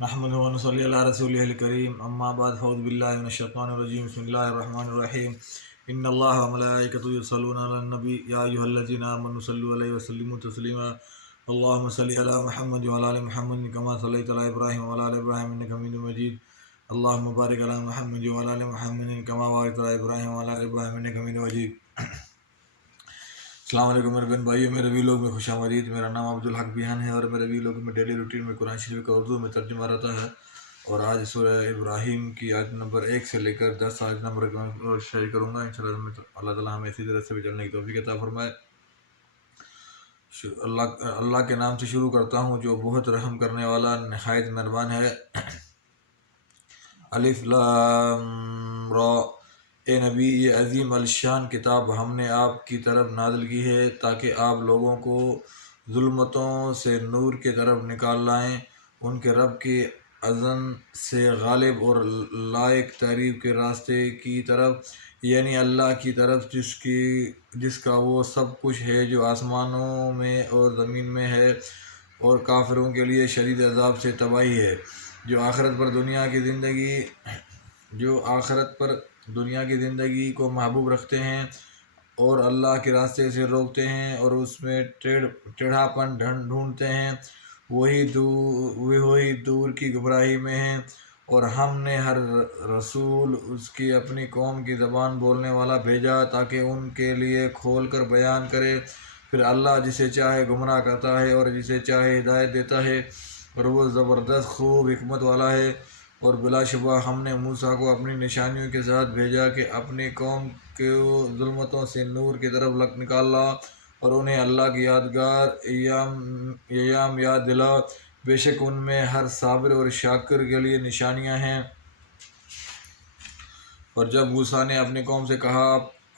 نحمد و نصلی علی رسولہ الکریم اما بعد فاعوذ باللہ من الشیطان الرجیم بسم اللہ الرحمن الرحیم ان اللہ و ملائکتہ یصلون علی النبی یا ایھا الذین آمنوا صلوا علیہ وسلموا تسلیما اللهم صل علی محمد و علی آل محمد کما صلیت علی ابراہیم و علی آل ابراہیم انک حمید مجید اللهم بارک علی محمد و علی آل محمد کما بارکت علی ابراہیم و علی آل ابراہیم انک حمید مجید۔ السلام علیکم میرے بہن بھائیو، میرے وی لوگ میں خوش آمدید۔ میرا نام عبدالحق بیان ہے اور میرے وی لوگ میں ڈیلی روٹین میں قرآن شریف کا اردو میں ترجمہ رہتا ہے، اور آج سورہ ابراہیم کی آیت نمبر 1 سے لے کر 10 آیت نمبر شیئر کروں گا۔ انشاءاللہ اللہ تعالیٰ ہمیں اسی طرح سے بھی چلنے کی توفیق عطا فرمائے۔ اللہ کے نام سے شروع کرتا ہوں جو بہت رحم کرنے والا نہایت مہربان ہے۔ الف لام را، اے نبی یہ عظیم الشان کتاب ہم نے آپ کی طرف نازل کی ہے تاکہ آپ لوگوں کو ظلمتوں سے نور کی طرف نکال لائیں، ان کے رب کے اذن سے غالب اور لائق تعریف کے راستے کی طرف، یعنی اللہ کی طرف جس کا وہ سب کچھ ہے جو آسمانوں میں اور زمین میں ہے، اور کافروں کے لیے شدید عذاب سے تباہی ہے۔ جو آخرت پر دنیا کی زندگی کو محبوب رکھتے ہیں اور اللہ کے راستے سے روکتے ہیں اور اس میں ٹیڑھاپن ڈھونڈتے ہیں، وہی دور کی گمراہی میں ہیں۔ اور ہم نے ہر رسول اس کی اپنی قوم کی زبان بولنے والا بھیجا تاکہ ان کے لیے کھول کر بیان کرے، پھر اللہ جسے چاہے گمراہ کرتا ہے اور جسے چاہے ہدایت دیتا ہے، اور وہ زبردست خوب حکمت والا ہے۔ اور بلا شبہ ہم نے موسیٰ کو اپنی نشانیوں کے ساتھ بھیجا کہ اپنی قوم کو ظلمتوں سے نور کی طرف نکالا اور انہیں اللہ کی یادگار ایام یاد دلا، بے شک ان میں ہر صابر اور شاکر کے لیے نشانیاں ہیں۔ اور جب موسیٰ نے اپنی قوم سے کہا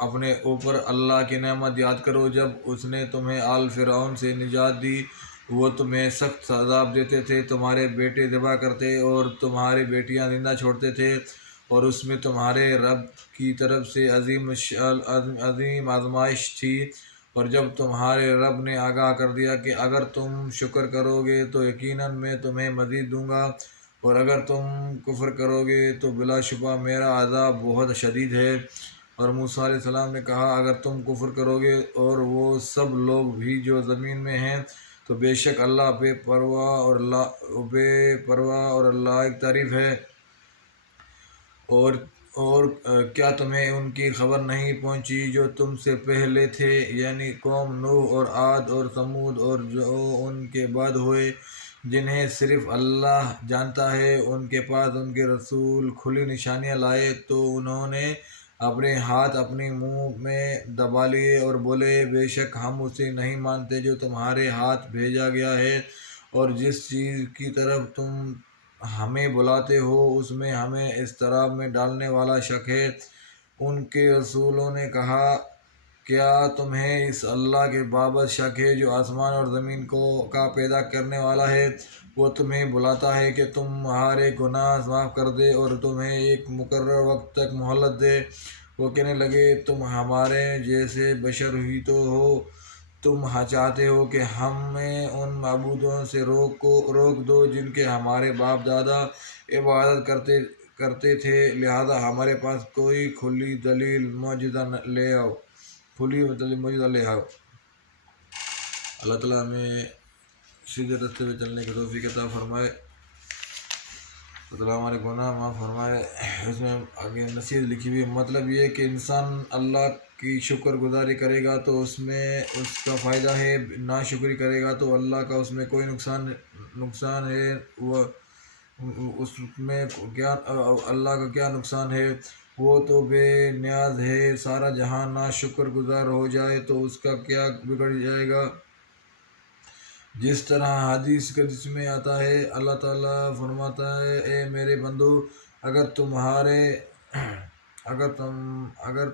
اپنے اوپر اللہ کی نعمت یاد کرو جب اس نے تمہیں آل فرعون سے نجات دی، وہ تمہیں سخت عذاب دیتے تھے، تمہارے بیٹے ذبح کرتے اور تمہاری بیٹیاں زندہ چھوڑتے تھے، اور اس میں تمہارے رب کی طرف سے عظیم آزمائش تھی۔ اور جب تمہارے رب نے آگاہ کر دیا کہ اگر تم شکر کرو گے تو یقیناً میں تمہیں مزید دوں گا، اور اگر تم کفر کرو گے تو بلا شبہ میرا عذاب بہت شدید ہے۔ اور موسیٰ علیہ السلام نے کہا اگر تم کفر کرو گے اور وہ سب لوگ بھی جو زمین میں ہیں تو بے شک اللہ بے پرواہ اور لائق تعریف ہے۔ اور کیا تمہیں ان کی خبر نہیں پہنچی جو تم سے پہلے تھے، یعنی قوم نوح اور عاد اور ثمود اور جو ان کے بعد ہوئے، جنہیں صرف اللہ جانتا ہے۔ ان کے پاس ان کے رسول کھلی نشانیاں لائے تو انہوں نے اپنے ہاتھ اپنے منہ میں دبا لیے اور بولے بے شک ہم اسے نہیں مانتے جو تمہارے ہاتھ بھیجا گیا ہے، اور جس چیز کی طرف تم ہمیں بلاتے ہو اس میں ہمیں اضطراب میں ڈالنے والا شک ہے۔ ان کے رسولوں نے کہا کیا تمہیں اس اللہ کے بابت شک ہے جو آسمان اور زمین کا پیدا کرنے والا ہے؟ وہ تمہیں بلاتا ہے کہ تمہارے گناہ معاف کر دے اور تمہیں ایک مقرر وقت تک مہلت دے۔ وہ کہنے لگے تم ہمارے جیسے بشر ہی تو ہو، تم چاہتے ہو کہ ہمیں ان معبودوں سے روک دو جن کے ہمارے باپ دادا عبادت کرتے تھے، لہذا ہمارے پاس کوئی کھلی دلیل معجزہ لے آؤ۔ اللہ تعالیٰ ہمیں سیدھے راستے پہ چلنے کی توفیق عطا فرمائے، اللہ تعالیٰ ہمارے گناہ معاف فرمائے۔ اس میں آگے نصیحت لکھی ہوئی ہے، مطلب یہ کہ انسان اللہ کی شکر گزاری کرے گا تو اس میں اس کا فائدہ ہے، ناشکری کرے گا تو اللہ کا اس میں کوئی نقصان ہے۔ اس میں اللہ کا کیا نقصان ہے؟ وہ تو بے نیاز ہے، سارا جہاں ناشکر گزار ہو جائے تو اس کا کیا بگڑ جائے گا؟ جس طرح حدیث قدسی میں آتا ہے، اللہ تعالیٰ فرماتا ہے اے میرے بندو، اگر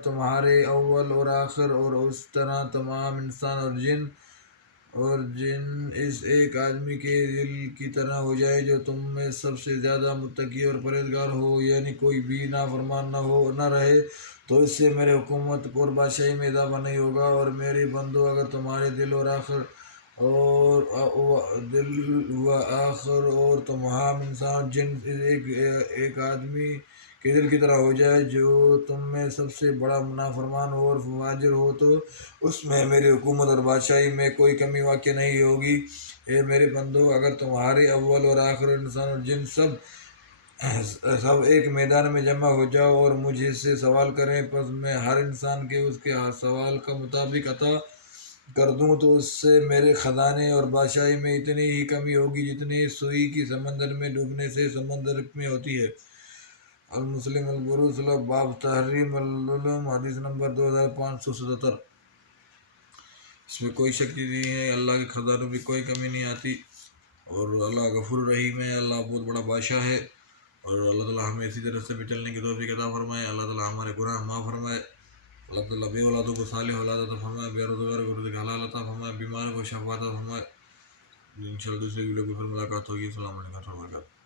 تمہارے اول اور آخر اور اس طرح تمام انسان اور جن اس ایک آدمی کے دل کی طرح ہو جائے جو تم میں سب سے زیادہ متقی اور پرہیزگار ہو، یعنی کوئی بھی نافرمان نہ رہے، تو اس سے میرے حکومت اور بادشاہی میں اضافہ نہیں ہوگا۔ اور میرے بندو اگر تمہارے دل اور دل و آخر اور تمام انسان جن ایک آدمی کے دل کی طرح ہو جائے جو تم میں سب سے بڑا نافرمان اور فاجر ہو، تو اس میں میری حکومت اور بادشاہی میں کوئی کمی واقع نہیں ہوگی۔ اے میرے بندو، اگر تمہارے اول اور آخر انسان اور جن سب ایک میدان میں جمع ہو جاؤ اور مجھے سے سوال کریں، پس میں ہر انسان کے اس کے سوال کا مطابق عطا کر دوں، تو اس سے میرے خزانے اور بادشاہی میں اتنی ہی کمی ہوگی جتنی سوئی کی سمندر میں ڈوبنے سے سمندر میں ہوتی ہے۔ المسلم البروس باب تحریم العلوم، حدیث نمبر 2577۔ اس میں کوئی شک نہیں ہے، اللہ کے خزانوں میں کوئی کمی نہیں آتی، اور اللہ غفور رحیم ہے، اللہ بہت بڑا بادشاہ ہے، اور اللہ تعالیٰ ہمیں اسی طرح سے بھی چلنے کی توفیق عطا فرمائے۔ اللہ تعالیٰ ہمارے گناہ معاف فرمائے، اللہ تعالیٰ بے اولادوں کو صالح اولاد عطا فرمائے، بے روزگار کو رزق حلال عطا فرمائے، بیمار کو شفا عطا فرمائے۔ انشاءاللہ دوسرے ویڈیو کو پھر ملاقات ہوگی۔ السلام علیکم ورحمۃ اللہ وبرکاتہ۔